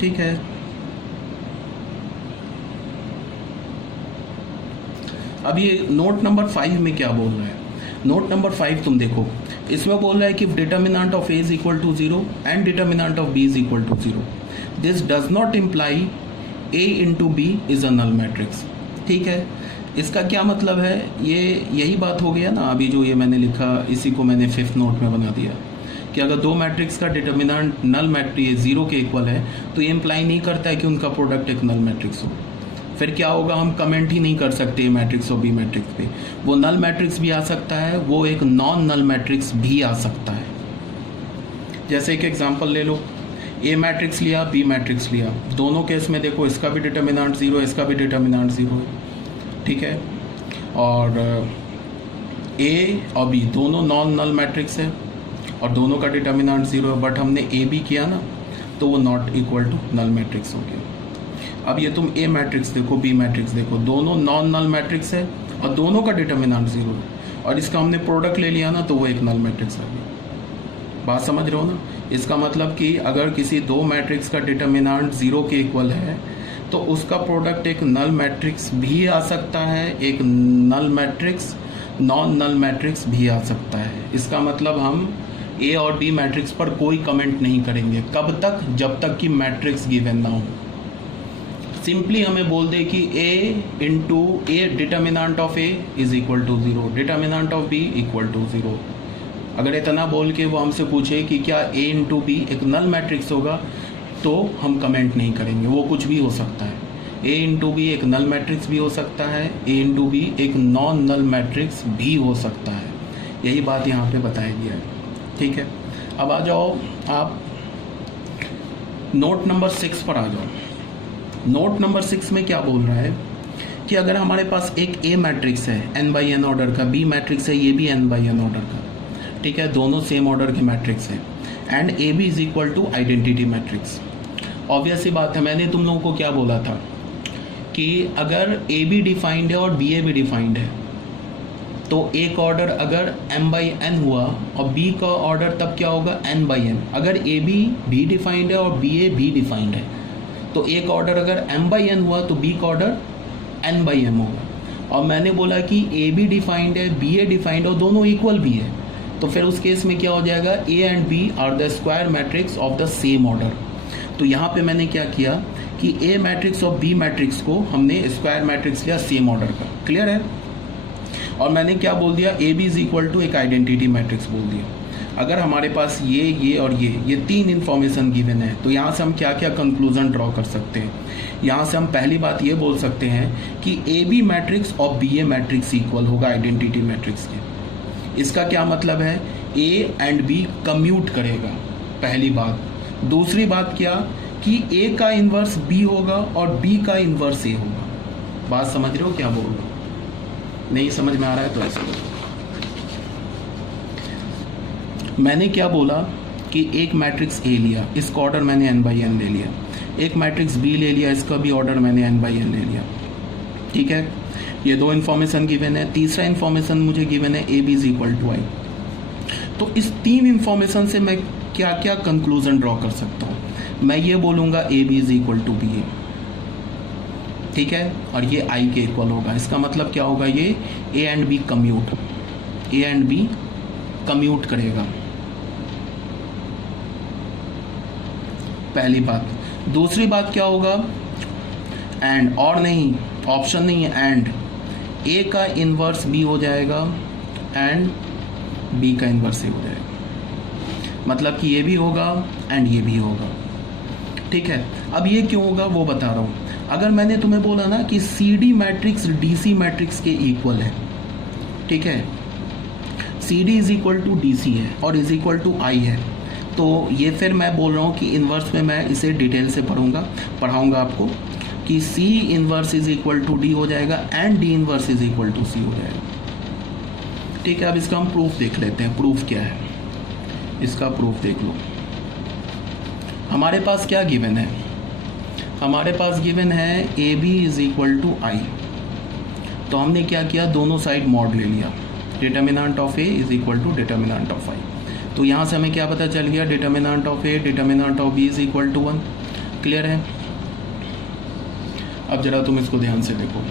ठीक है। अब ये नोट नंबर 5 में क्या बोल रहा है? नोट नंबर 5 तुम देखो, इसमें बोल रहा है कि determinant of A is equal to 0 and determinant of B is equal to 0, this does not imply A into B is a null matrix. ठीक है, इसका क्या मतलब है? ये यही बात हो गया ना, अभी जो ये मैंने लिखा इसी को मैंने 5th नोट में बना दिया कि अगर दो मैट्रिक्स का डिटर्मिनेंट नल मैट्रिक्स 0 के इक्वल है तो ये इम्प्लाई नहीं करता है कि उनका प्रोडक्ट एक नल मैट्रिक्स हो। फिर क्या होगा, हम कमेंट ही नहीं कर सकते ए मैट्रिक्स और बी मैट्रिक्स पे। वो नल मैट्रिक्स भी आ सकता है, वो एक नॉन नल मैट्रिक्स भी आ सकता है। जैसे एक एग्जांपल ले लो, ए मैट्रिक्स लिया, बी मैट्रिक्स लिया, दोनों केस में देखो इसका भी डिटर्मिनेंट 0 है, इसका भी डिटर्मिनेंट 0 है। ठीक है, और ए और बी दोनों नॉन नल मैट्रिक्स है और दोनों का डिटर्मिनेंट 0 है, बट हमने ए बी किया ना तो वो not equal to null matrix हो गया। अब ये तुम ए मैट्रिक्स देखो, बी मैट्रिक्स देखो, दोनों नॉन नल मैट्रिक्स है और दोनों का डिटर्मिनेंट 0 है, और इसका हमने प्रोडक्ट ले लिया ना तो वो एक नल मैट्रिक्स आ गया। बात समझ रहे हो ना? इसका मतलब कि अगर किसी दो मैट्रिक्स का डिटर्मिनेंट 0 के इक्वल है तो उसका प्रोडक्ट एक नल मैट्रिक्स भी आ सकता है, एक null matrix non null matrix भी आ सकता है। इसका मतलब हम ए और बी मैट्रिक्स पर कोई कमेंट नहीं करेंगे। कब तक? जब तक कि मैट्रिक्स गिवन ना हो। सिंपली हमें बोल दे कि A into A determinant of A is equal to 0, determinant of B equal to 0। अगर इतना बोल के वो हमसे पूछे कि क्या ए इंटू बी एक नल मैट्रिक्स होगा तो हम कमेंट नहीं करेंगे, वो कुछ भी हो सकता है। ए इंटू बी एक नल मैट्रिक्स भी हो सकता है, ए इंटू बी एक नॉन नल मैट्रिक्स भी हो सकता है। यही बात यहाँ पे बताया गया है। ठीक है, अब आ जाओ आप नोट नंबर 6 पर आ जाओ। नोट नंबर 6 में क्या बोल रहा है कि अगर हमारे पास एक ए मैट्रिक्स है n बाई n ऑर्डर का, बी मैट्रिक्स है ये भी n बाई n ऑर्डर का, ठीक है, दोनों सेम ऑर्डर के मैट्रिक्स हैं, and A B is equal to identity matrix. Obvious सी बात है, मैंने तुम लोगों को क्या बोला था कि अगर ए बी डिफाइंड है और बी ए भी डिफाइंड है तो एक ऑर्डर अगर m बाई n हुआ और b का ऑर्डर तब क्या होगा n बाई n। अगर ए बी भी डिफाइंड है और बी ए भी डिफाइंड है तो एक ऑर्डर अगर m बाई n हुआ तो b का ऑर्डर n बाई m होगा। और मैंने बोला कि ए बी डिफाइंड है, बी ए डिफाइंड है और दोनों इक्वल भी है, तो फिर उस केस में क्या हो जाएगा, A and B are the square matrix of the same order. तो यहाँ पे मैंने क्या किया कि ए मैट्रिक्स और बी मैट्रिक्स को हमने स्क्वायर मैट्रिक्स लिया सेम ऑर्डर का। क्लियर है? और मैंने क्या बोल दिया, A B is equal to एक आइडेंटिटी मैट्रिक्स बोल दिया। अगर हमारे पास ये और ये तीन इन्फॉर्मेशन गिवन है तो यहाँ से हम क्या क्या कंक्लूजन ड्रॉ कर सकते हैं। यहाँ से हम पहली बात ये बोल सकते हैं कि ए बी मैट्रिक्स और बी ए मैट्रिक्स इक्वल होगा आइडेंटिटी मैट्रिक्स के। इसका क्या मतलब है, ए एंड बी कम्यूट करेगा, पहली बात। दूसरी बात क्या कि ए का इन्वर्स बी होगा और बी का इन्वर्स ए होगा। बात समझ रहे हो क्या बोल रहा हूँ? नहीं समझ में आ रहा है तो ऐसे बोलो। मैंने क्या बोला कि एक मैट्रिक्स ए लिया, इसका ऑर्डर मैंने n बाई n ले लिया, एक मैट्रिक्स बी ले लिया, इसका भी ऑर्डर मैंने n बाई n ले लिया। ठीक है, ये दो इन्फॉर्मेशन गिवन है। तीसरा इन्फॉर्मेशन मुझे गिवन है A B is equal to I. तो इस तीन इन्फॉर्मेशन से मैं क्या क्या कंक्लूजन ड्रॉ कर सकता हूँ? मैं ये बोलूँगा A B is equal to B A, ठीक है, और ये आई के इक्वल होगा। इसका मतलब क्या होगा, ये A and B commute, A and B commute करेगा, पहली बात। दूसरी बात क्या होगा, एंड, और नहीं, ऑप्शन नहीं है, एंड ए का इन्वर्स बी हो जाएगा एंड बी का इन्वर्स ए हो जाएगा। मतलब कि ये भी होगा एंड ये भी होगा। ठीक है, अब ये क्यों होगा वो बता रहा हूँ। अगर मैंने तुम्हें बोला ना कि C D matrix D C matrix के इक्वल है, ठीक है, C D is equal to D C है और इज इक्वल टू आई है, तो ये फिर मैं बोल रहा हूँ कि इन्वर्स में मैं इसे डिटेल से पढ़ाऊँगा आपको कि C inverse is equal to D हो जाएगा and D inverse is equal to C हो जाएगा। ठीक है, अब इसका हम प्रूफ देख लेते हैं। प्रूफ क्या है इसका, प्रूफ देख लो। हमारे पास क्या गिवन है, हमारे पास गिवन है A B is equal to I. तो हमने क्या किया, दोनों साइड मॉड ले लिया, determinant of A is equal to determinant of I. तो यहाँ से हमें क्या पता चल गया, determinant of A determinant of B is equal to 1। Clear है? अब जरा तुम इसको ध्यान से देखो।